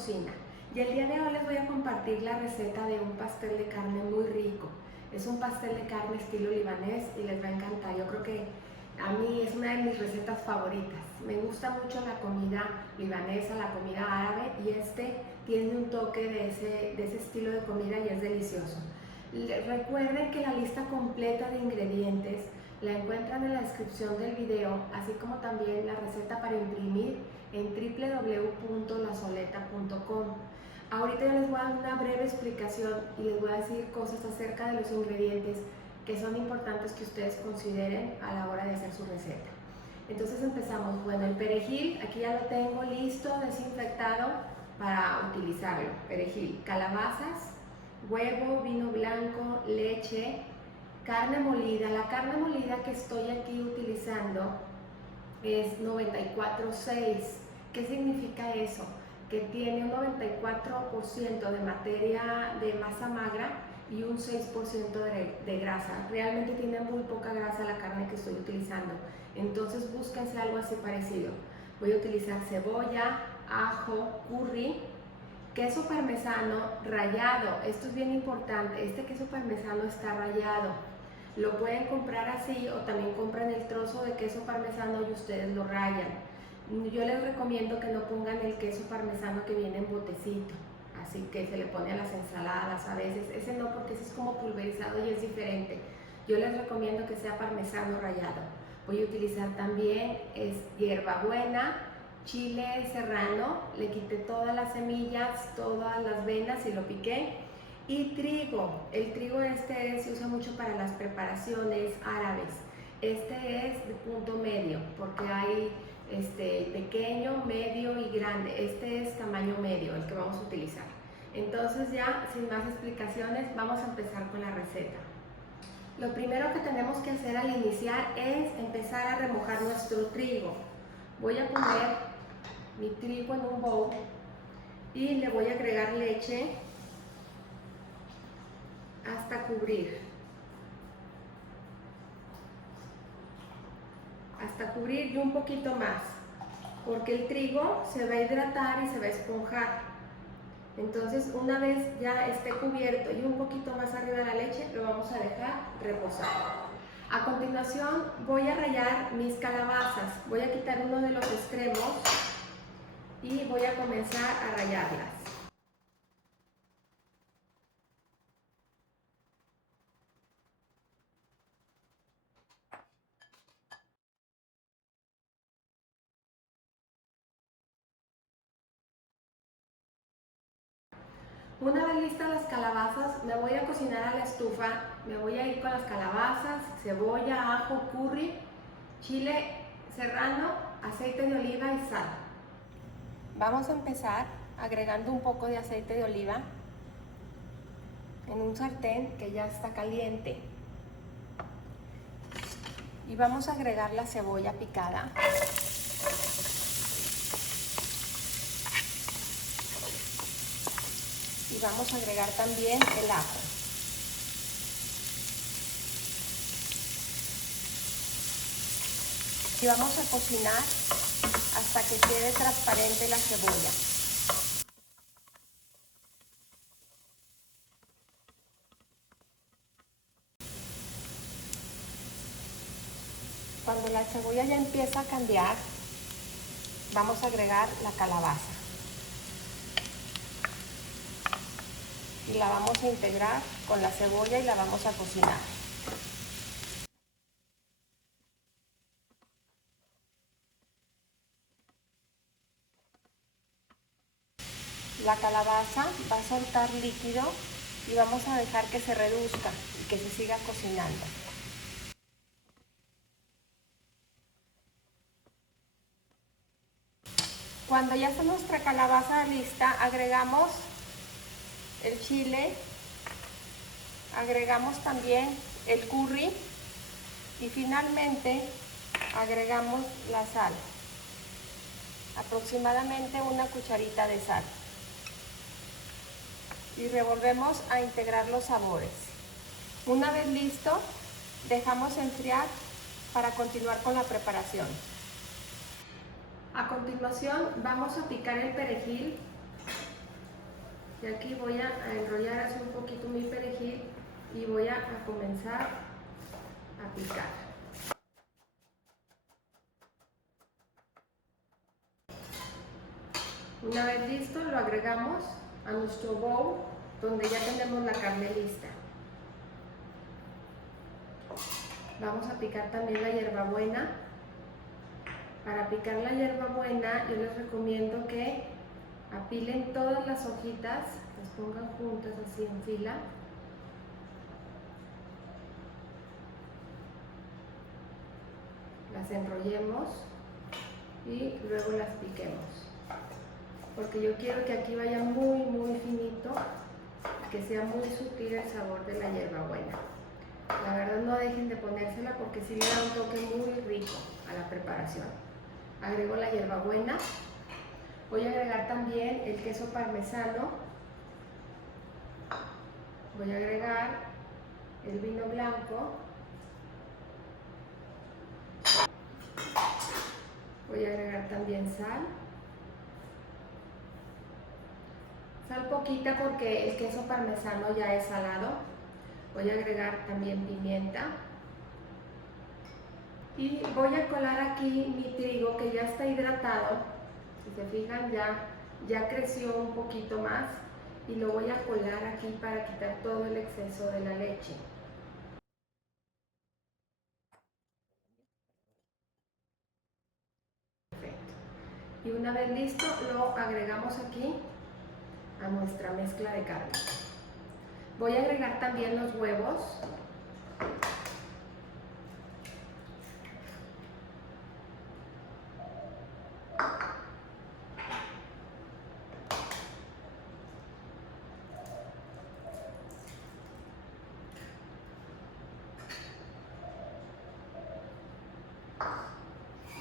cocina y el día de hoy les voy a compartir la receta de un pastel de carne muy rico. Es un pastel de carne estilo libanés y les va a encantar. Yo creo que a mí es una de mis recetas favoritas. Me gusta mucho la comida libanesa, la comida árabe, y este tiene un toque de ese estilo de comida y es delicioso. Recuerden que la lista completa de ingredientes la encuentran en la descripción del video, así como también la receta para imprimir en www.lasoleta.com. Ahorita yo les voy a dar una breve explicación y les voy a decir cosas acerca de los ingredientes que son importantes que ustedes consideren a la hora de hacer su receta. Entonces empezamos. Bueno, el perejil, aquí ya lo tengo listo, desinfectado para utilizarlo. Perejil, calabazas, huevo, vino blanco, leche, carne molida. La carne molida que estoy aquí utilizando es 94.6. ¿Qué significa eso? Que tiene un 94% de materia de masa magra y un 6% de grasa. Realmente tiene muy poca grasa la carne que estoy utilizando. Entonces búsquense algo así parecido. Voy a utilizar cebolla, ajo, curry, queso parmesano rallado. Esto es bien importante. Este queso parmesano está rallado. Lo pueden comprar así o también compran el trozo de queso parmesano y ustedes lo rayan. Yo les recomiendo que no pongan el queso parmesano que viene en botecito, así que se le pone a las ensaladas a veces. Ese no, porque ese es como pulverizado y es diferente. Yo les recomiendo que sea parmesano rallado. Voy a utilizar también hierbabuena, chile serrano, le quité todas las semillas, todas las venas y lo piqué. Y trigo, el trigo se usa mucho para las preparaciones árabes. Este es de punto medio, porque hay pequeño, medio y grande. Este es tamaño medio, el que vamos a utilizar. Entonces ya, sin más explicaciones, vamos a empezar con la receta. Lo primero que tenemos que hacer al iniciar es empezar a remojar nuestro trigo. Voy a poner mi trigo en un bowl y le voy a agregar leche hasta cubrir. Hasta cubrir y un poquito más, porque el trigo se va a hidratar y se va a esponjar. Entonces, una vez ya esté cubierto y un poquito más arriba de la leche, lo vamos a dejar reposar. A continuación voy a rallar mis calabazas. Voy a quitar uno de los extremos y voy a comenzar a rallarlas. Una vez listas las calabazas, me voy a cocinar a la estufa. Me voy a ir con las calabazas, cebolla, ajo, curry, chile serrano, aceite de oliva y sal. Vamos a empezar agregando un poco de aceite de oliva en un sartén que ya está caliente. Y vamos a agregar la cebolla picada. Y vamos a agregar también el ajo. Y vamos a cocinar hasta que quede transparente la cebolla. Cuando la cebolla ya empieza a cambiar, vamos a agregar la calabaza. Y la vamos a integrar con la cebolla y la vamos a cocinar. La calabaza va a soltar líquido y vamos a dejar que se reduzca y que se siga cocinando. Cuando ya está nuestra calabaza lista, agregamos el chile, agregamos también el curry y finalmente agregamos la sal, aproximadamente una cucharita de sal, y revolvemos a integrar los sabores. Una vez listo, dejamos enfriar para continuar con la preparación. A continuación vamos a picar el perejil Y aquí voy a enrollar así un poquito mi perejil y voy a comenzar a picar. Una vez listo, lo agregamos a nuestro bowl donde ya tenemos la carne lista. Vamos a picar también la hierbabuena. Para picar la hierbabuena yo les recomiendo que apilen todas las hojitas, las pongan juntas así en fila. Las enrollemos y luego las piquemos. Porque yo quiero que aquí vaya muy finito, que sea muy sutil el sabor de la hierbabuena. La verdad no dejen de ponérsela porque sí le da un toque muy rico a la preparación. Agrego la hierbabuena. Voy a agregar también el queso parmesano. Voy a agregar el vino blanco. Voy a agregar también sal. Sal poquita porque el queso parmesano ya es salado. Voy a agregar también pimienta. Y voy a colar aquí mi trigo que ya está hidratado. Si se fijan ya creció un poquito más. Y lo voy a colar aquí para quitar todo el exceso de la leche. Perfecto. Y una vez listo, lo agregamos aquí a nuestra mezcla de carne. Voy a agregar también los huevos.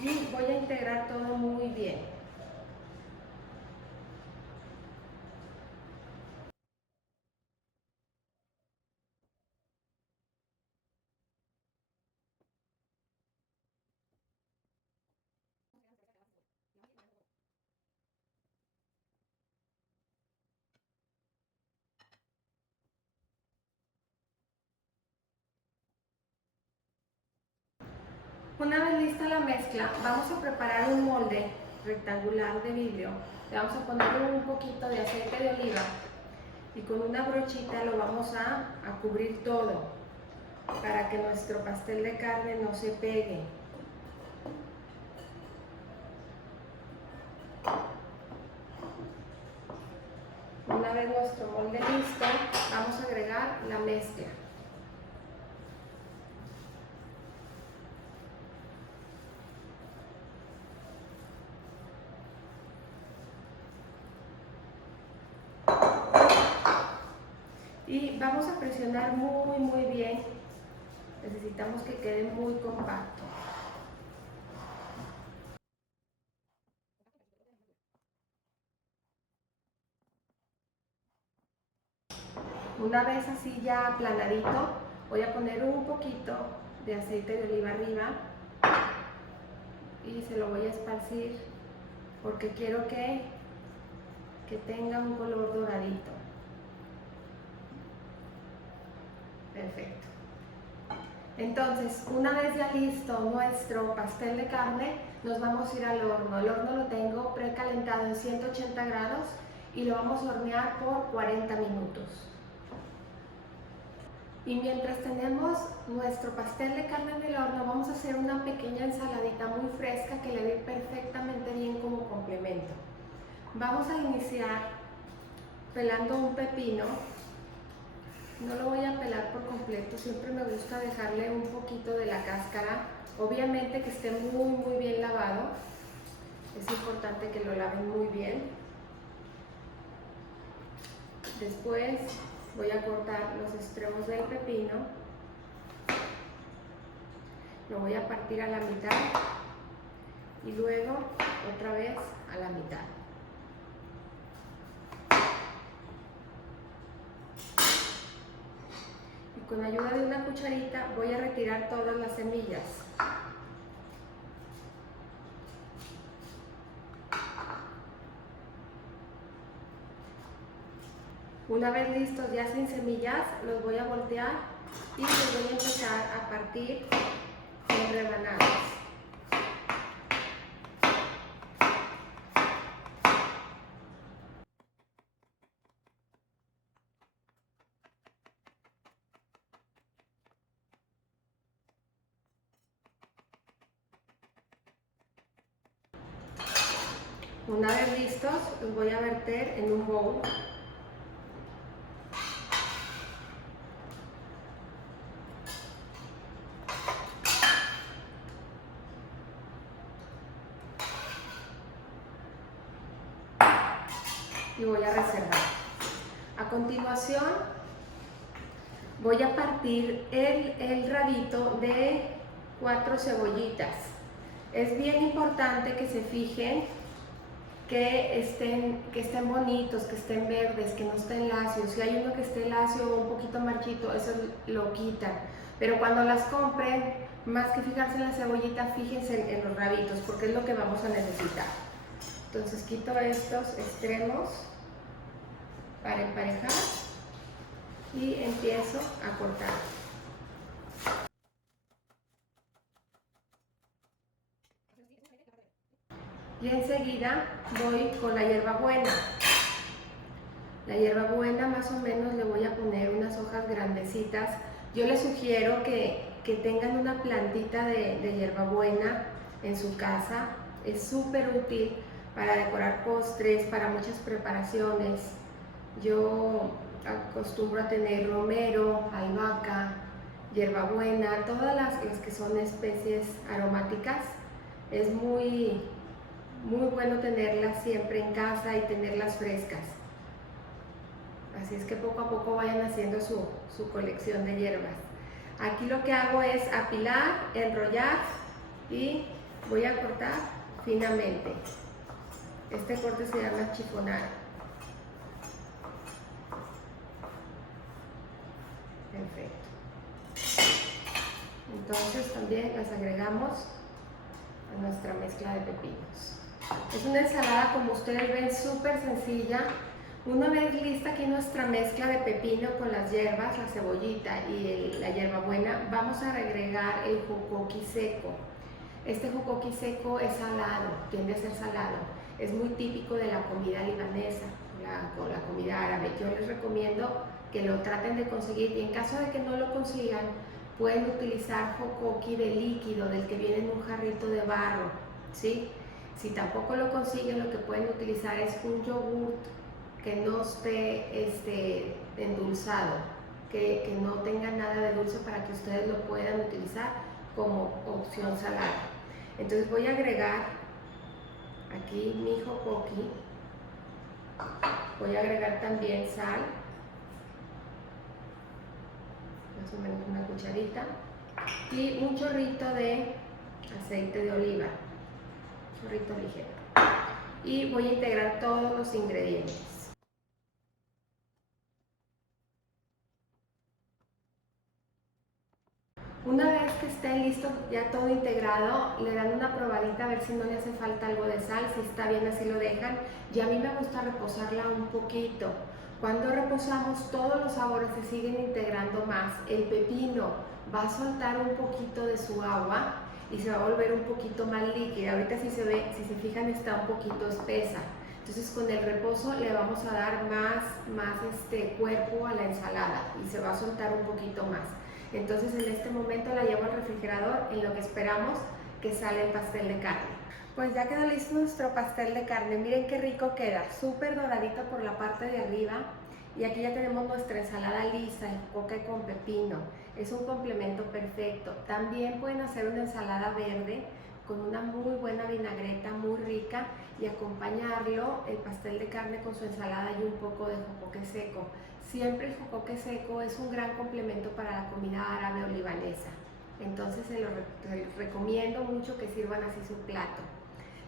Y voy a integrar todo muy bien. Una vez lista la mezcla, vamos a preparar un molde rectangular de vidrio. Le vamos a poner un poquito de aceite de oliva y con una brochita lo vamos a cubrir todo para que nuestro pastel de carne no se pegue. Una vez nuestro molde listo, vamos a agregar la mezcla. Y vamos a presionar muy bien. Necesitamos que quede muy compacto. Una vez así ya aplanadito, voy a poner un poquito de aceite de oliva arriba y se lo voy a esparcir porque quiero que tenga un color doradito. Perfecto. Entonces, una vez ya listo nuestro pastel de carne, nos vamos a ir al horno. El horno lo tengo precalentado en 180 grados y lo vamos a hornear por 40 minutos. Y mientras tenemos nuestro pastel de carne en el horno, vamos a hacer una pequeña ensaladita muy fresca que le dé perfectamente bien como complemento. Vamos a iniciar pelando un pepino. No lo voy a pelar por completo, siempre me gusta dejarle un poquito de la cáscara. Obviamente que esté muy bien lavado. Es importante que lo laven muy bien. Después voy a cortar los extremos del pepino. Lo voy a partir a la mitad y luego otra vez a la mitad. Y con ayuda de una cucharita voy a retirar todas las semillas. Una vez listos ya sin semillas, los voy a voltear y los voy a empezar a partir en rebanadas. Una vez listos, los voy a verter en un bowl. Y voy a reservar. A continuación, voy a partir el rabito de 4 cebollitas. Es bien importante que se fijen que estén bonitos, que estén verdes, que no estén lacios. Si hay uno que esté lacio o un poquito marchito, eso lo quitan. Pero cuando las compren, más que fijarse en la cebollita, fíjense en los rabitos, porque es lo que vamos a necesitar. Entonces quito estos extremos para emparejar y empiezo a cortar. Y enseguida voy con la hierbabuena. La hierbabuena más o menos le voy a poner unas hojas grandecitas. Yo les sugiero que tengan una plantita de hierbabuena en su casa. Es súper útil para decorar postres, para muchas preparaciones. Yo acostumbro a tener romero, albahaca, hierbabuena, todas las que son especies aromáticas. Es muy bueno tenerlas siempre en casa y tenerlas frescas. Así es que poco a poco vayan haciendo su colección de hierbas. Aquí lo que hago es apilar, enrollar y voy a cortar finamente. Este corte se llama chifonar. Perfecto. Entonces también las agregamos a nuestra mezcla de pepinos. Es una ensalada, como ustedes ven, súper sencilla. Una vez lista aquí nuestra mezcla de pepino con las hierbas, la cebollita y la hierbabuena, vamos a agregar el jocoqui seco. Este jocoqui seco es salado, tiende a ser salado. Es muy típico de la comida libanesa, con la comida árabe. Yo les recomiendo que lo traten de conseguir y en caso de que no lo consigan, pueden utilizar jocoqui de líquido, del que viene en un jarrito de barro, ¿sí? Si tampoco lo consiguen, lo que pueden utilizar es un yogurt que no esté endulzado, que no tenga nada de dulce para que ustedes lo puedan utilizar como opción salada. Entonces voy a agregar aquí mi jocoqui, voy a agregar también sal, más o menos una cucharita, y un chorrito de aceite de oliva, chorrito ligero. Y voy a integrar todos los ingredientes. Una vez que esté listo, ya todo integrado, le dan una probadita a ver si no le hace falta algo de sal. Si está bien, así lo dejan. Y a mí me gusta reposarla un poquito. Cuando reposamos, todos los sabores se siguen integrando más. El pepino va a soltar un poquito de su agua y se va a volver un poquito más líquida. Ahorita si se fijan, está un poquito espesa. Entonces con el reposo le vamos a dar más cuerpo a la ensalada y se va a soltar un poquito más. Entonces en este momento la llevo al refrigerador en lo que esperamos que sale el pastel de carne. Pues ya quedó listo nuestro pastel de carne. Miren qué rico queda, súper doradito por la parte de arriba. Y aquí ya tenemos nuestra ensalada lista, el jocoque con pepino. Es un complemento perfecto. También pueden hacer una ensalada verde con una muy buena vinagreta, muy rica, y acompañarlo, el pastel de carne, con su ensalada y un poco de jocoque seco. Siempre el jocoque seco es un gran complemento para la comida árabe o libanesa. Entonces se los recomiendo mucho que sirvan así su plato.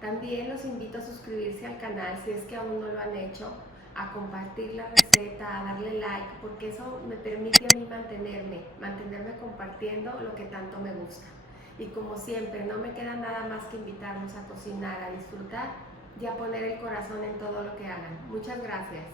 También los invito a suscribirse al canal si es que aún no lo han hecho, a compartir la receta, a darle like, porque eso me permite a mí mantenerme compartiendo lo que tanto me gusta. Y como siempre, no me queda nada más que invitarlos a cocinar, a disfrutar y a poner el corazón en todo lo que hagan. Muchas gracias.